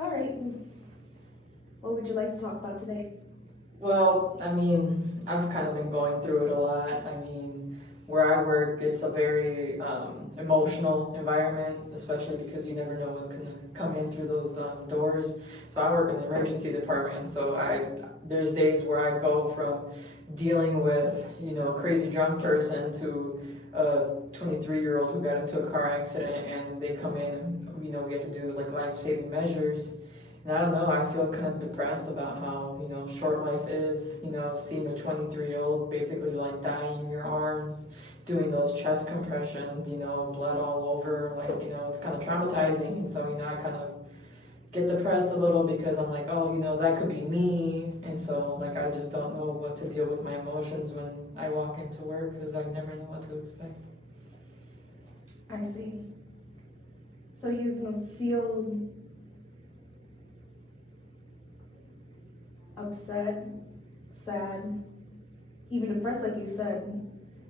All right. What would you like to talk about today? Well, I mean, I've kind of been going through it a lot. I mean, where I work, it's a very emotional environment, especially because you never know what's gonna come in through those doors. So I work in the emergency department, so there's days where I go from dealing with a crazy drunk person to a 23-year-old who got into a car accident, and they come in, and we have to do like life-saving measures. And I don't know, I feel kind of depressed about how, short life is, seeing a 23-year-old basically like dying in your arms, doing those chest compressions, blood all over, like, it's kind of traumatizing. And so, I kind of get depressed a little because I'm like, oh, that could be me. And so, like, I just don't know what to deal with my emotions when I walk into work because I never know what to expect. I see. So you can feel upset, sad, even depressed, like you said,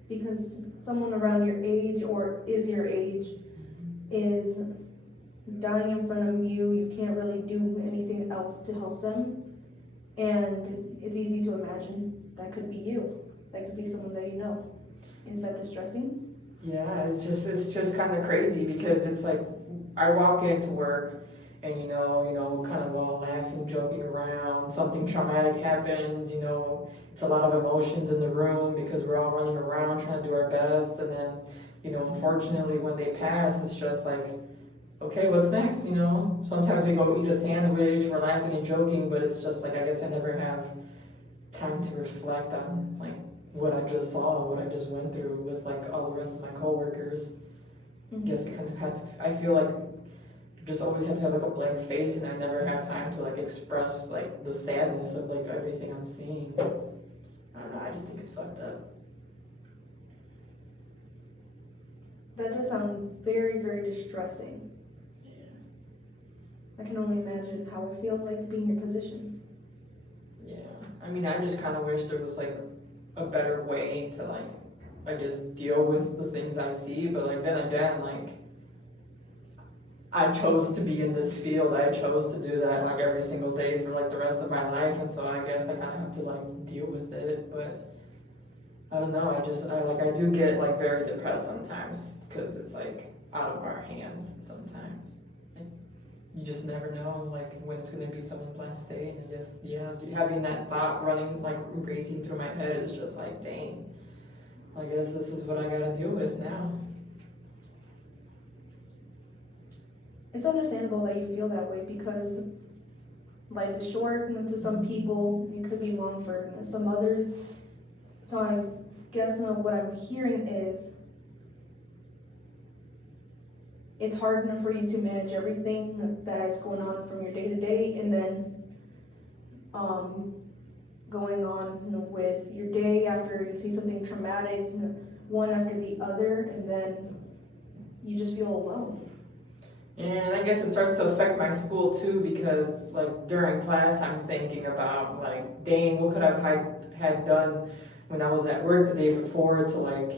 because someone around your age or is your age is dying in front of you. You can't really do anything else to help them, and it's easy to imagine that could be you. That could be someone that you know. Is that distressing? Yeah, it's just kind of crazy because it's like I walk into work and kind of all laughing, joking around. Something traumatic happens, it's a lot of emotions in the room because we're all running around trying to do our best, and then unfortunately when they pass, it's just like, okay, what's next? Sometimes we go eat a sandwich, we're laughing and joking, but it's just like I guess I never have time to reflect on like what I just saw, what I just went through with like all the rest of my coworkers. I guess I kind of had to. I feel like just always have to have like a blank face, and I never have time to like express like the sadness of like everything I'm seeing. I don't know. I just think it's fucked up. That does sound very, very distressing. I can only imagine how it feels like to be in your position. Yeah. I mean, I just kind of wish there was like a better way to like, I guess, deal with the things I see. But like then again, like I chose to be in this field. I chose to do that like every single day for like the rest of my life, and so I guess I kind of have to like deal with it. But I don't know. I do get like very depressed sometimes because it's like out of our hands sometimes. And you just never know like when it's gonna be someone's last day, and I guess having that thought running like racing through my head is just like, dang. I guess this is what I gotta deal with now. It's understandable that you feel that way because life is short, and to some people it could be long for some others. So I guess what I'm hearing is it's hard enough for you to manage everything that is going on from your day to day, and then going on with your day after you see something traumatic, one after the other, and then you just feel alone. And I guess it starts to affect my school too because like during class I'm thinking about like, dang, what could I have had done when I was at work the day before to like,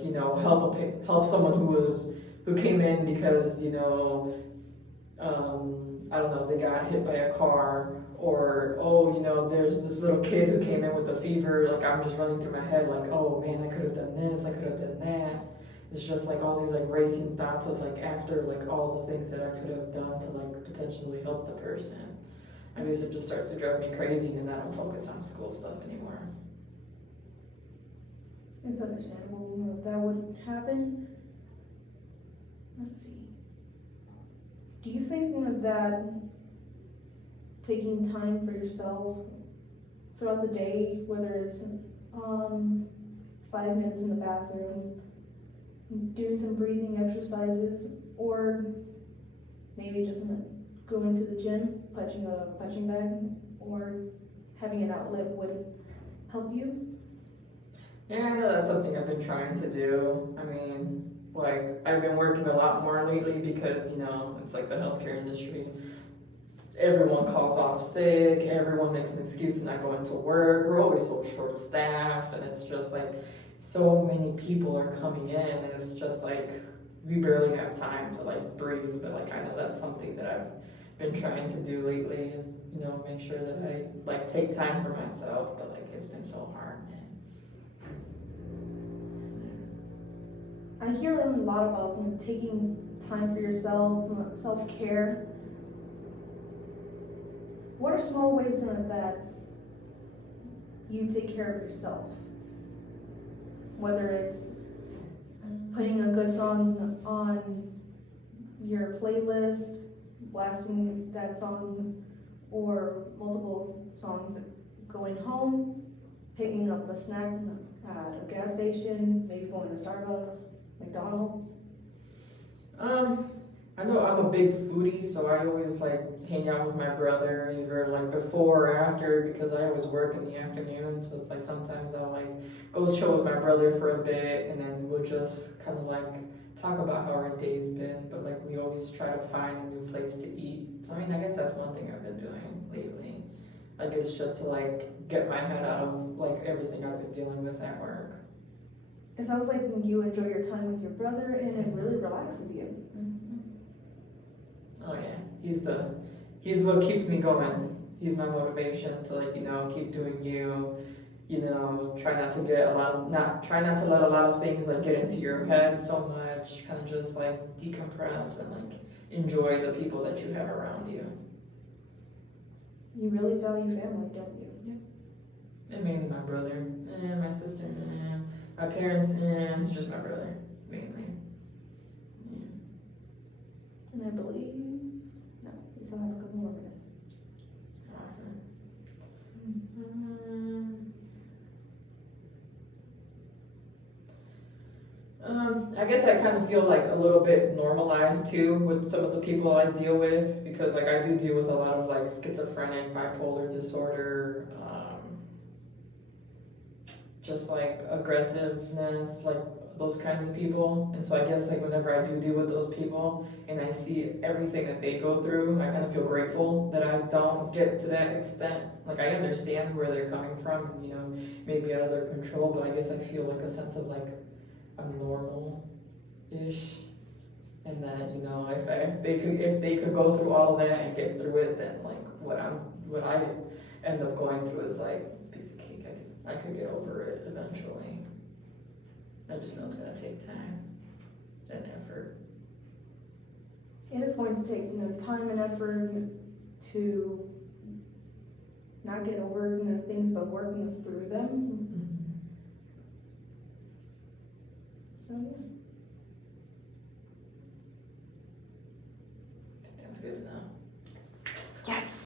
help someone who came in because, I don't know, they got hit by a car, or there's this little kid who came in with a fever. Like I'm just running through my head like, oh man, I could have done this, I could have done that. It's just like all these like racing thoughts of like after like all the things that I could have done to like potentially help the person. I guess it just starts to drive me crazy, and I don't focus on school stuff anymore. It's understandable that would happen. Let's see. Do you think that taking time for yourself throughout the day, whether it's 5 minutes in the bathroom, doing some breathing exercises, or maybe just going to the gym, punching a punching bag, or having an outlet would help you? Yeah, I know that's something I've been trying to do. I mean, like I've been working a lot more lately because it's like the healthcare industry. Everyone calls off sick, everyone makes an excuse to not go into work. We're always so short staffed, and it's just like so many people are coming in, and it's just like we barely have time to like breathe. But like I know that's something that I've been trying to do lately, and you know, make sure that I like take time for myself. But like it's been so hard, man. I hear a lot about taking time for yourself, self-care. What are small ways that you take care of yourself? Whether it's putting a good song on your playlist, blasting that song, or multiple songs going home, picking up a snack at a gas station, maybe going to Starbucks, McDonald's. I know I'm a big foodie, so I always like hang out with my brother either like before or after because I always work in the afternoon. So it's like sometimes I'll like go chill with my brother for a bit, and then we'll just kind of like talk about how our day's been. But like we always try to find a new place to eat. I mean, I guess that's one thing I've been doing lately. Like it's just to like get my head out of like everything I've been dealing with at work. It sounds like you enjoy your time with your brother and it really relaxes you. Oh yeah, he's what keeps me going. He's my motivation to like, you know, keep doing you know, try not to let a lot of things like get into your head so much, kind of just like decompress and like enjoy the people that you have around you. You really value family, don't you? And mainly my brother and my sister and my parents, and it's just my brother, mainly. Yeah. And I believe, no, we still have a couple more minutes. Awesome. I guess I kind of feel like a little bit normalized too with some of the people I deal with because like I do deal with a lot of like schizophrenic, bipolar disorder, just like aggressiveness, like those kinds of people. And so I guess like whenever I do deal with those people and I see everything that they go through, I kind of feel grateful that I don't get to that extent. Like I understand where they're coming from, you know, maybe out of their control, but I guess I feel like a sense of like I'm normal-ish, and that you know if they could go through all of that and get through it, then like what I end up going through is like a piece of cake. I could get over it eventually. I just know it's gonna take time and effort. It is going to take time and effort to not get over things, but working through them. Mm-hmm. So yeah. That's good enough.